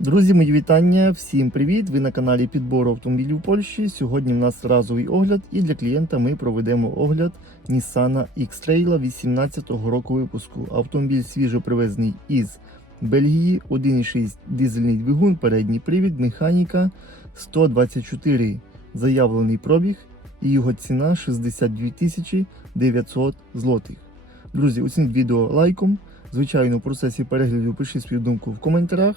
Друзі, мої вітання, всім привіт! Ви на каналі підбору автомобілів Польщі. Сьогодні в нас разовий огляд, і для клієнта ми проведемо огляд Nissan X-Trail 18-го року випуску. Автомобіль свіжо привезений із Бельгії, 1,6 дизельний двигун, передній привід, механіка 124 заявлений пробіг і його ціна 62 тисячі 900 злотих. Друзі, оцініть відео лайком. Звичайно, в процесі перегляду пишіть свою думку в коментарях.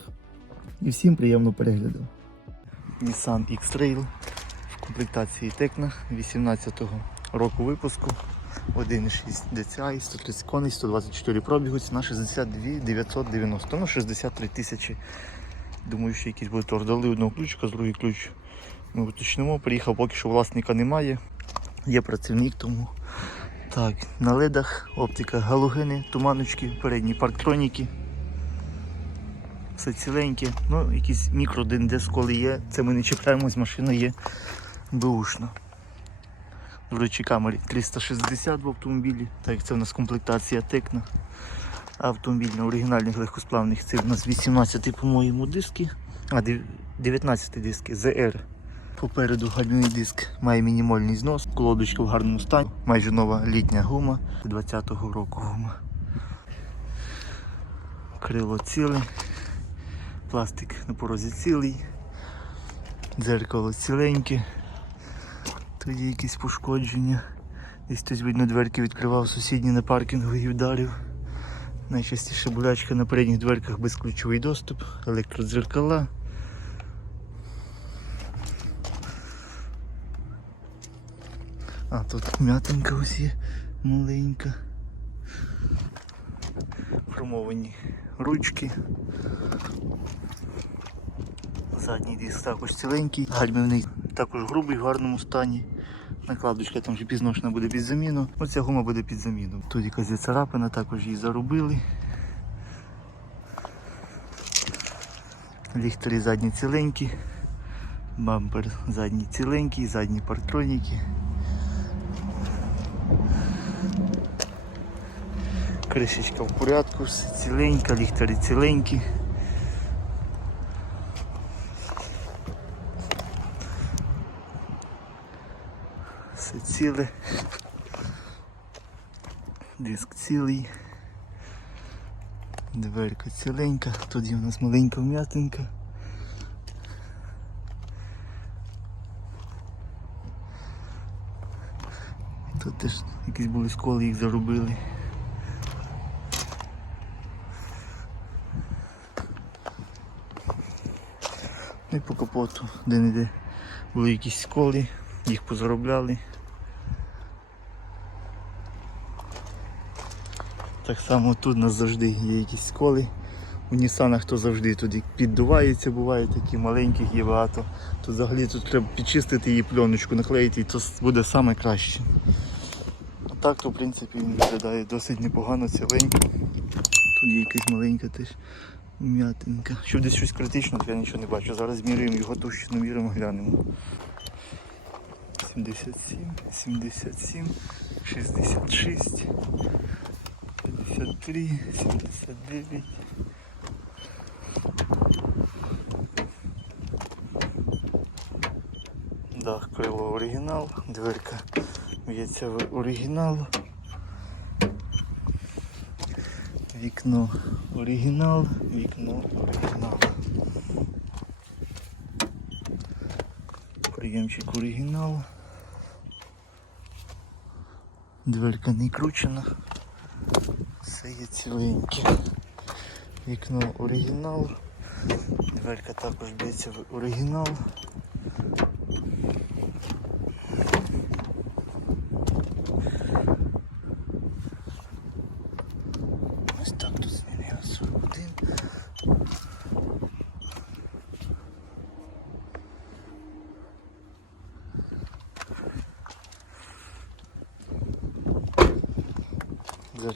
І всім приємного перегляду. Nissan X-Trail в комплектації Tecna 18-го року випуску. 1,6 DCI, 130 коней, 124 пробігу, ціна 62 990, ну 63 тисячі. Думаю, що якийсь буде торг. Дали одного ключика, з другий ключ ми уточнимо. Приїхав, поки що власника немає. Є працівник, тому так, на ледах, оптика галогени, туманочки, передні парктроніки. Все ціленьке. Ну, якісь мікро ДНД сколи є. Це ми не чіпляємось, машина є беушна. До речі, камері 360 в автомобілі. Так, як це у нас комплектація Текна. Автомобіль на оригінальних легкосплавних. Це у нас 18 по-моєму диски. А, 19 диски ZR. Попереду гальмівний диск має мінімальний знос, колодочка в гарному стані, майже нова літня гума 20-го року гума. Крило ціле, пластик на порозі цілий, дзеркало ціленьке, тут є якісь пошкодження. Десь хтось видно дверки відкривав сусідні на паркінгу і вдарив. Найчастіше болячка на передніх дверках безключовий доступ, електродзеркала. А тут м'ятинка ось є маленька. Хромовані ручки. Задній диск також ціленький, гальмівний також грубий в гарному стані. Накладочка там вже пізношена буде під заміну. Оця гума буде під заміну. Тут якась царапина, також її заробили. Ліхтарі задні ціленькі, бампер задній ціленький, задні парктроніки. Кришечка в порядку, все ціленька, ліхтарі ціленькі. Все ціле. Диск цілий. Дверка ціленька, тут є у нас маленька вм'ятинка. Тут теж якісь були сколи, їх заробили. Ну і по капоту, де-не-де були якісь сколи, їх позаробляли. Так само тут у нас завжди є якісь сколи. У Нісанах то завжди туди піддувається, буває такі маленьких є багато. То взагалі тут треба підчистити її пленочку, наклеїти і то буде саме краще. А так то в принципі він виглядає досить непогано, ціленько. Тут є якась маленька теж м'ятинка. Щоб десь щось критичне, то я нічого не бачу. Зараз міряємо його товщину, міряємо, глянемо. 77, 77, 66, 53, 79. Дах крило оригінал, дверка в'ється в оригінал. Вікно оригінал, вікно оригінал. Приємчик оригінал. Дверка не кручена. Є ціленьке. Вікно оригінал. Дверка також б'ється в оригінал.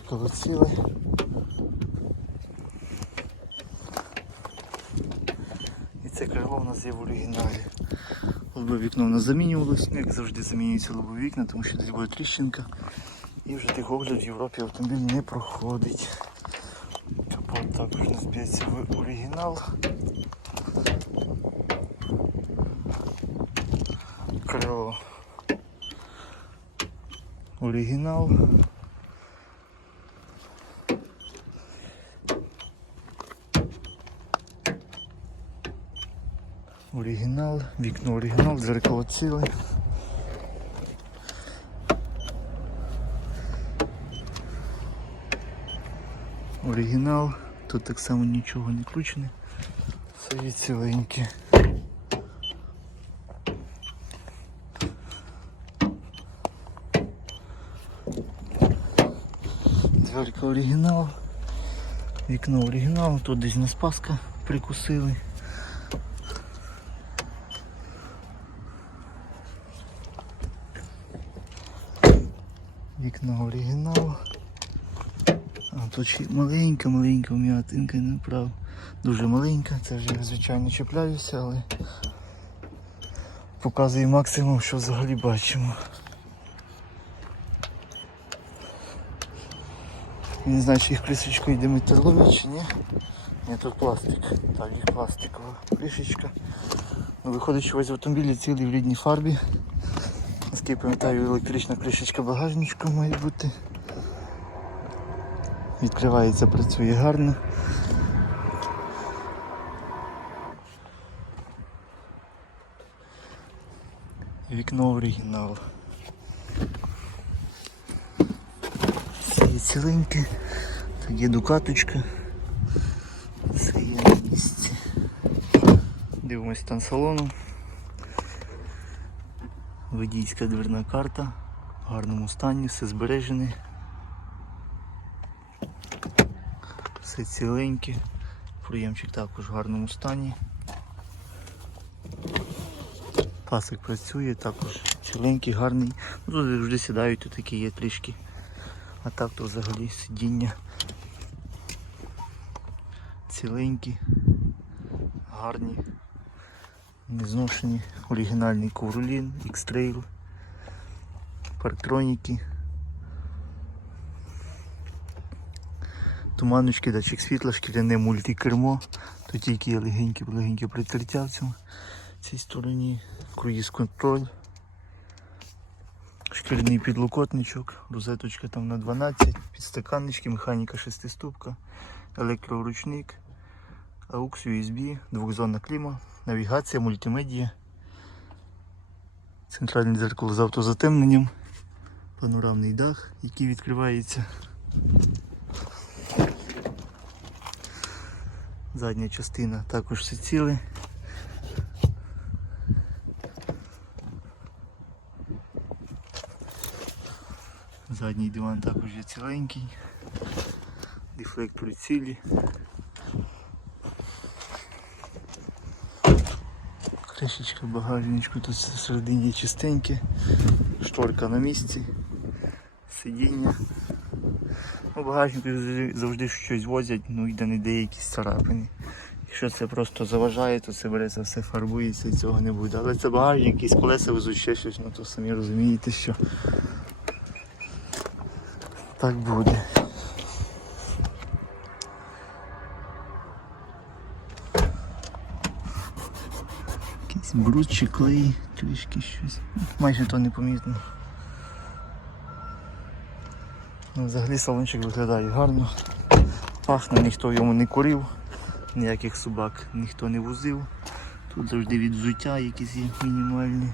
прилетіли. І це крило в нас є в оригіналі. Лобове вікно у нас замінювалося, ну, як завжди замінюється лобове вікна, тому що десь буде тріщинка. І вже тих огляд в Європі автомобіль не проходить. Капот також нас б'ється в оригінал. Крило оригінал. Оригінал, вікно оригінал, дзеркало ціле. Оригінал, тут так само нічого не кручене. Все ціленьке. Дверка оригінал. Вікно оригінал, тут десь на спаска прикусили. Вікно оригінал. А тут ще маленька, маленька вм'ятинка, не прав. Дуже маленька, це вже звичайно чіпляюся, але показує максимум, що взагалі бачимо. Не знаю, чи їх кришечка йде металові чи ні. Ні, тут пластик. Так, їх пластикова кришечка. Ну, виходить, що весь автомобіль цілий в рідній фарбі. Наскільки пам'ятаю, електрична кришечка багажничка має бути. Відкривається, працює гарно. Вікно оригінал. Все є ціленьке. Так є дукаточка. Все є на місці. Дивимось стан салону. Водійська дверна карта. В гарному стані, все збережене. Все ціленьке. Проємчик також в гарному стані. Пасик працює, також ціленький, гарний. Ну, тут завжди сідають, тут такі є трішки. А так то взагалі сидіння. Ціленькі, гарні, незношені, оригінальний ковролін, X-Trail, парктроніки. Туманочки, датчик світла, шкіряне мультикермо. Тут тільки є легенькі-легенькі прикриття в цьому цій стороні. Круїз контроль. Шкіряний підлокотничок, розеточка там на 12, підстаканнички, механіка шестиступка, електроручник, AUX USB, двохзонна кліма, навігація, мультимедія, центральне дзеркало з автозатемненням, панорамний дах, який відкривається. Задня частина також все ціле. Задній диван також є ціленький. Дефлектори цілі. Кришечка багажничку, тут всередині чистеньке. Шторка на місці. Сидіння. У багажнику завжди- щось возять, ну йде не де якісь царапини. Якщо це просто заважає, то це береться все фарбується і цього не буде. Але це багажник, якісь колеса везуть ще щось, ну то самі розумієте, що так буде. Якийсь бруд чи клей, трішки щось. Майже то непомітно. Ну, взагалі салончик виглядає гарно. Пахне, ніхто йому не курив, ніяких собак ніхто не возив. Тут завжди від взуття якісь є мінімальні.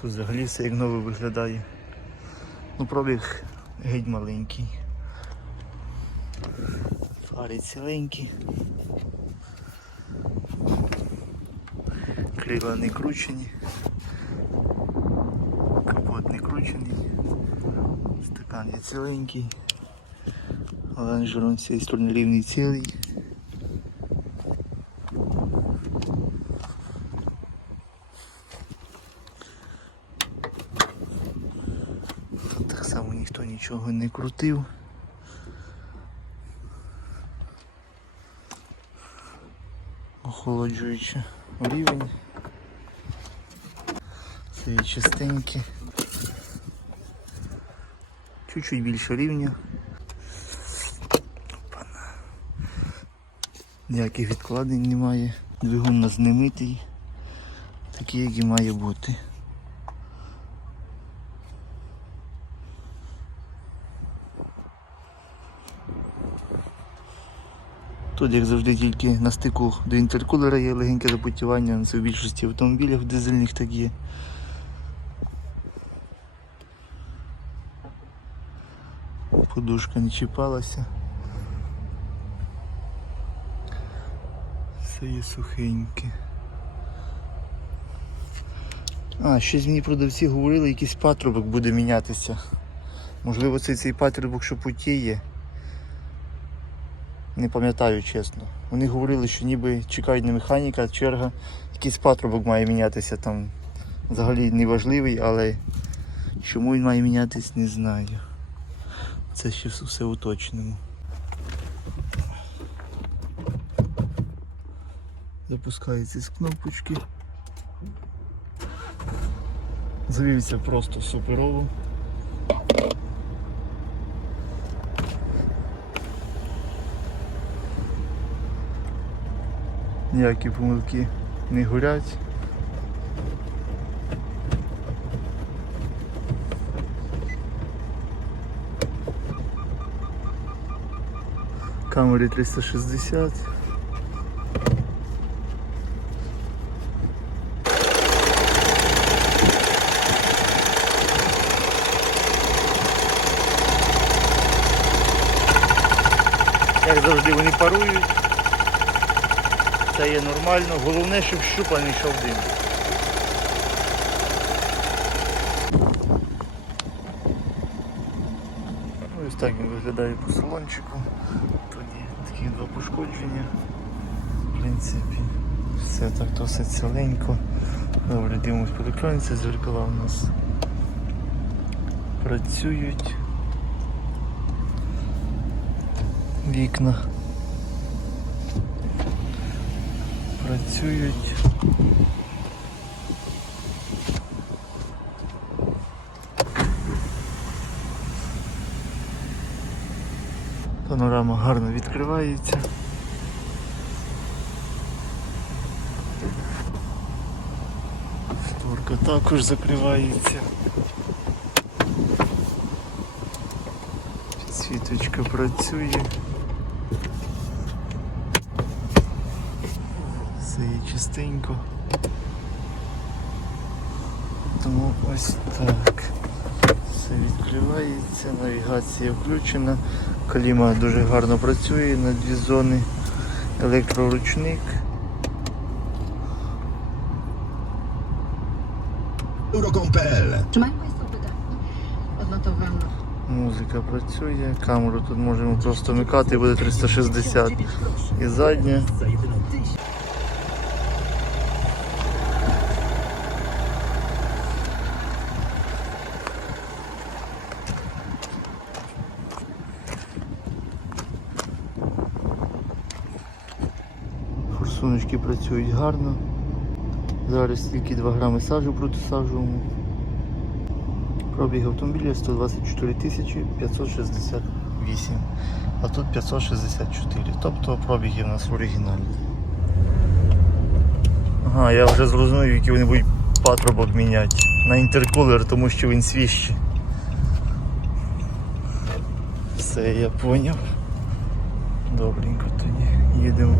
Тут взагалі все як нове виглядає. Ну пробіг геть маленький. Фари ціленькі. Крила не кручені. Капот не кручений. Стакан є ціленький. Ланжерон з цієї сторони рівний цілий. Так само ніхто нічого не крутив. Охолоджуючи рівень. Є чистенькі. Чуть-чуть більше рівня. Опана. Ніяких відкладень немає. Двигун нас не митий, такий, як і має бути. Тут, як завжди, тільки на стику до інтеркулера є легеньке запотівання, це в більшості автомобілів дизельних так є. Подушка не чіпалася. Все є сухеньке. А, щось мені продавці говорили, якийсь патрубок буде мінятися. Можливо, це цей патрубок, що потіє. Не пам'ятаю чесно. Вони говорили, що ніби чекають на механіка, черга, якийсь патрубок має мінятися там. Взагалі неважливий, але чому він має мінятись, не знаю. Це ще все уточнимо. Запускається з кнопочки. Завівся просто суперово. Ніякі помилки не горять. Камери 360. Як завжди вони парують. Це є нормально. Головне, щоб щупа не йшов дим. Ну, Ось так він виглядає по салончику. Є такі два пошкодження. В принципі, все так досить ціленько. Добре, дивимось по електроніці, зеркала у нас працюють. Вікна працюють. Панорама гарно відкривається. Шторка також закривається. Підсвіточка працює. Все є чистенько. Тому ось так. Все відкривається, навігація включена. Каліма дуже гарно працює на дві зони. Електроручник. Музика працює, камеру тут можемо просто вмикати, буде 360 і задня. Форсуночки працюють гарно. Зараз тільки 2 грами сажу протисаджуємо. Пробіг автомобіля 124 568, а тут 564. Тобто пробіги в нас оригінальні. Ага, я вже зрозумів, який вони будуть патрубок міняти на інтеркулер, тому що він свіжчий. Все, я поняв. Добренько тоді їдемо.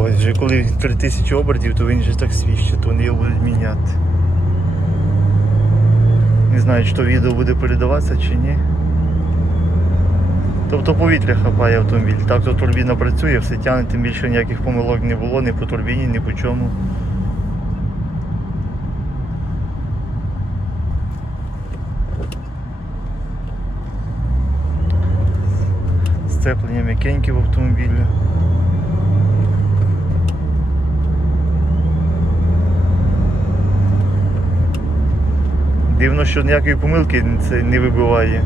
Ось вже коли 3000 обертів, то він вже так свіще, то вони його будуть міняти. Не знаю, чи то відео буде передаватися чи ні. Тобто повітря хапає автомобіль. Так то турбіна працює, все тягне, тим більше ніяких помилок не було, ні по турбіні, ні по чому. Сцеплення м'якеньке в автомобілі. Дивно, що ніякої помилки це не вибиває.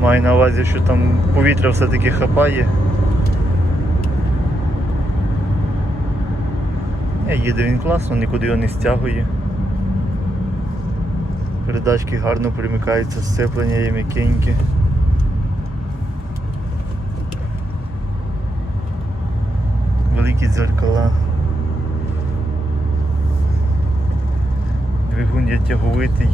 Маю на увазі, що там повітря все-таки хапає. Е, їде він класно, нікуди його не стягує. Передачки гарно примикаються, сцеплення є м'якеньке. Великі дзеркала. Двигун є тяговитий.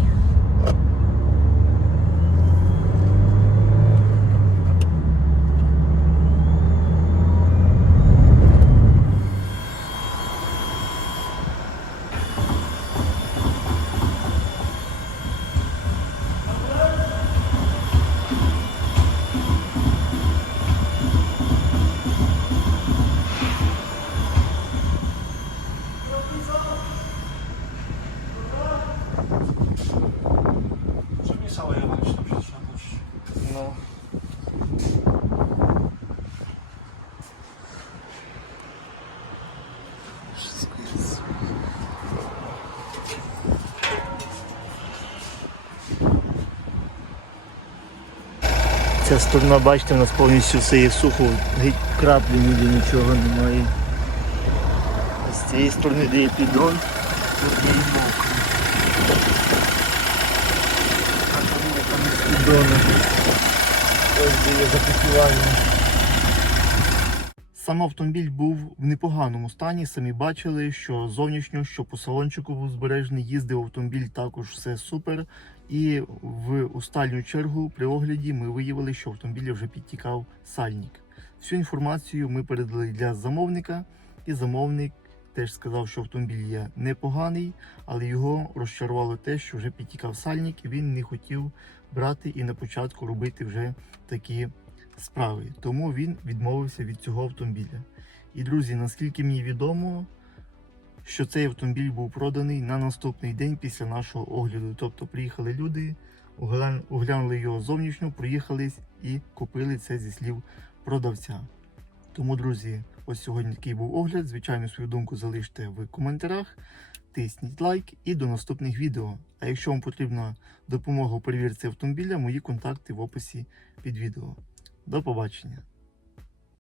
Ця сторона, бачите, у нас повністю все є сухо, геть краплі ніде нічого немає. З цієї сторони, де є піддон, тут є мокро. А там є там. Ось де є запікування. Сам автомобіль був в непоганому стані. Самі бачили, що зовнішньо, що по салончику був збережений, їздив автомобіль також все супер. І в останню чергу при огляді ми виявили, що в автомобілі вже підтікав сальник. Всю інформацію ми передали для замовника, і замовник теж сказав, що автомобіль є непоганий, але його розчарувало те, що вже підтікав сальник, і він не хотів брати і на початку робити вже такі справи. Тому він відмовився від цього автомобіля. І друзі, наскільки мені відомо, що цей автомобіль був проданий на наступний день після нашого огляду. Тобто приїхали люди, оглянули його зовнішньо, проїхались і купили це зі слів продавця. Тому, друзі, ось сьогодні такий був огляд. Звичайно, свою думку залиште в коментарях, тисніть лайк і до наступних відео. А якщо вам потрібна допомога у перевірці автомобіля, мої контакти в описі під відео. До побачення!